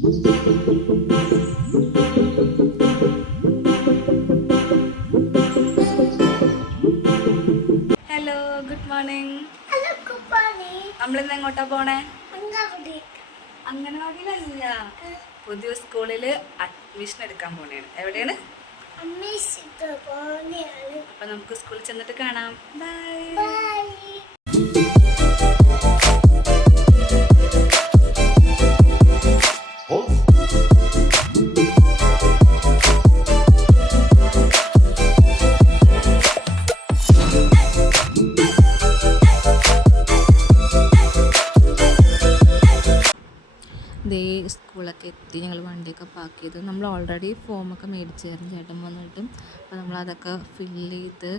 Hello, good morning. നമ്മളിന്ന് എങ്ങോട്ടാ പോണേ? അംഗനവാടിയിലല്ല, പുതിയ സ്കൂളില് അഡ്മിഷൻ എടുക്കാൻ പോണേണ്. എവിടെയാണ്? അപ്പൊ നമുക്ക് സ്കൂളിൽ ചെന്നിട്ട് കാണാം. ബൈ. ദേ സ്കൂളൊക്കെ എത്തി. ഞങ്ങൾ വണ്ടിയൊക്കെ പാക്ക് ചെയ്തു. നമ്മൾ ഓൾറെഡി ഫോമൊക്കെ മേടിച്ചായിരുന്നു ചേട്ടൻ വന്നിട്ടും. അപ്പോൾ നമ്മളതൊക്കെ ഫില്ല് ചെയ്ത്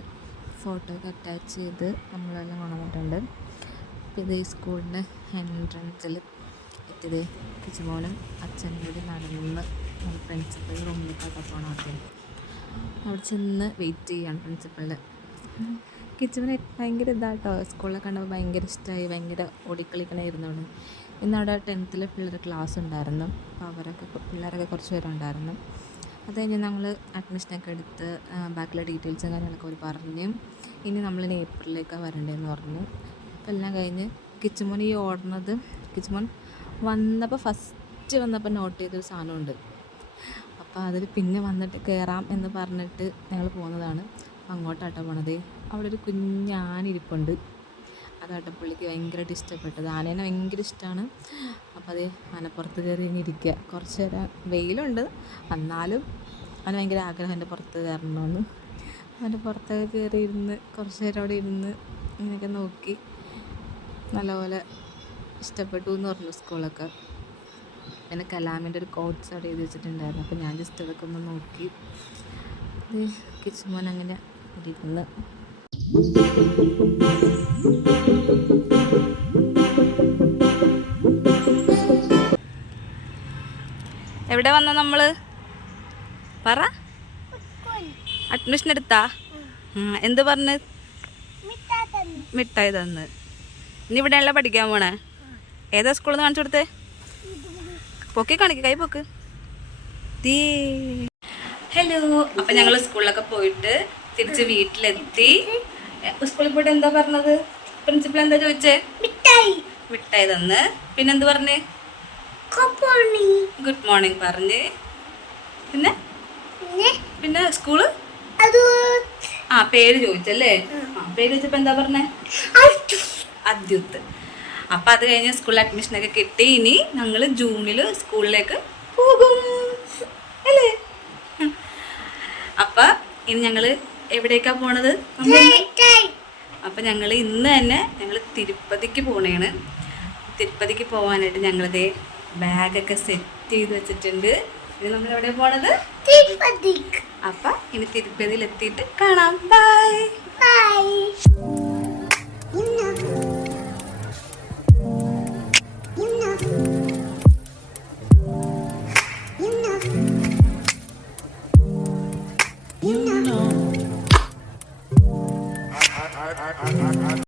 ഫോട്ടോ ഒക്കെ അറ്റാച്ച് ചെയ്ത് നമ്മളെല്ലാം കൊണ്ടുവന്നിട്ടുണ്ട്. അപ്പോൾ ഇത് ഈ സ്കൂളിൻ്റെ എൻട്രൻസിൽ എത്തിയത് കിച്ചുമോനും അച്ഛനും കൂടി നടന്ന് പ്രിൻസിപ്പൽ റൂമിലേക്കൊക്കെ പോകണം. ആദ്യം അവിടെ ചെന്ന് വെയിറ്റ് ചെയ്യാണ് പ്രിൻസിപ്പളിൽ. കിച്ചുവിന് ഭയങ്കര ഇതാട്ടോ, സ്കൂളിൽ കണ്ടപ്പോൾ ഭയങ്കര ഇഷ്ടമായി, ഭയങ്കര ഓടിക്കളിക്കണമായിരുന്നു അവിടെ. ഇന്നവിടെ 10th പിള്ളേർ ക്ലാസ് ഉണ്ടായിരുന്നു. അപ്പോൾ പിള്ളേരൊക്കെ കുറച്ച് പേരുണ്ടായിരുന്നു. അത് കഴിഞ്ഞ് ഞങ്ങൾ അഡ്മിഷനൊക്കെ എടുത്ത് ബാക്കിലെ ഡീറ്റെയിൽസും കാര്യങ്ങളൊക്കെ അവർ പറഞ്ഞു. ഇനി നമ്മളിനി ഏപ്രിലിലേക്കാണ് വരേണ്ടതെന്ന് പറഞ്ഞു. അപ്പോൾ എല്ലാം കഴിഞ്ഞ് കിച്ചുമോൻ ഓടുന്നത്, കിച്ചുമോൻ ഫസ്റ്റ് വന്നപ്പോൾ നോട്ട് ചെയ്തൊരു സാധനമുണ്ട്. അപ്പോൾ അതിൽ പിന്നെ വന്നിട്ട് കയറാം എന്ന് പറഞ്ഞിട്ട് ഞങ്ങൾ പോകുന്നതാണ്. അപ്പോൾ അങ്ങോട്ടാട്ടോ പോണത്. അവിടെ ഒരു കുഞ്ഞാനിരിപ്പുണ്ട്. അതാട്ടോ പുള്ളിക്ക് ഭയങ്കരമായിട്ട് ഇഷ്ടപ്പെട്ടത്. ആനേനെ ഭയങ്കര ഇഷ്ടമാണ്. അപ്പോൾ അത് ആനപ്പുറത്ത് കയറി ഇങ്ങനെ ഇരിക്കുക. കുറച്ച് നേരം വെയിലുണ്ട്, എന്നാലും അവന് ഭയങ്കര ആഗ്രഹം എൻ്റെ പുറത്ത് കയറണമെന്ന്. അവൻ്റെ പുറത്തൊക്കെ കയറി ഇരുന്ന് കുറച്ച് നേരം അവിടെ ഇരുന്ന് ഇങ്ങനെയൊക്കെ നോക്കി നല്ലപോലെ ഇഷ്ടപ്പെട്ടു എന്ന് പറഞ്ഞു സ്കൂളൊക്കെ. പിന്നെ കലാമിൻ്റെ ഒരു കോട്ട്സ് അവിടെ എഴുതി വെച്ചിട്ടുണ്ടായിരുന്നു. അപ്പോൾ ഞാൻ ജസ്റ്റ് അതൊക്കെ ഒന്ന് നോക്കി. കിച്ചുമോൻ അങ്ങനെ ഇരുന്ന് എവിടെ വന്ന നമ്മള് പറ? അഡ്മിഷൻ എടുത്താ? എന്ത് പറഞ്ഞ്? മിഠായി തന്ന്. ഇനി ഇവിടെയല്ല പഠിക്കാൻ പോണേ? ഏതാ സ്കൂളിൽ നിന്ന് കാണിച്ചു കൊടുത്തേ? പൊക്കി കാണിക്ക, കൈ പൊക്ക്. ഹലോ, അപ്പൊ ഞങ്ങള് സ്കൂളിലൊക്കെ പോയിട്ട് തിരിച്ച് വീട്ടിലെത്തി. സ്കൂളിൽ പോയിട്ട് എന്താ പറഞ്ഞത്? പ്രിൻസിപ്പൽ എന്താ ചോദിച്ചേ? മിഠായി തന്ന്. പിന്നെന്ത് പറഞ്ഞ്? ഗുഡ് മോർണിംഗ് പറഞ്ഞ്. പിന്നെ സ്കൂള് പേര് ചോദിച്ചല്ലേ? പേര് ചോദിച്ചപ്പോ എന്താ പറഞ്ഞേ? അദ്യുത്ത്. അപ്പൊ അത് കഴിഞ്ഞ് സ്കൂളിൽ അഡ്മിഷനൊക്കെ കിട്ടി. ഇനി ഞങ്ങള് ജൂണില് സ്കൂളിലേക്ക് പോകും അല്ലേ? അപ്പൊ ഇനി ഞങ്ങള് എവിടേക്കാ പോണത്? അപ്പൊ ഞങ്ങള് ഇന്ന് തന്നെ ഞങ്ങള് തിരുപ്പതിക്ക് പോണേണ്. തിരുപ്പതിക്ക് പോകാനായിട്ട് ഞങ്ങളിതേ ബാഗൊക്കെ സെറ്റ് ചെയ്ത് വെച്ചിട്ടുണ്ട്. ഇനി നമ്മൾ എവിടെ പോണത്? അപ്പൊ ഇനി തിരുപ്പതിയിൽ എത്തിയിട്ട് കാണാം. ബൈ.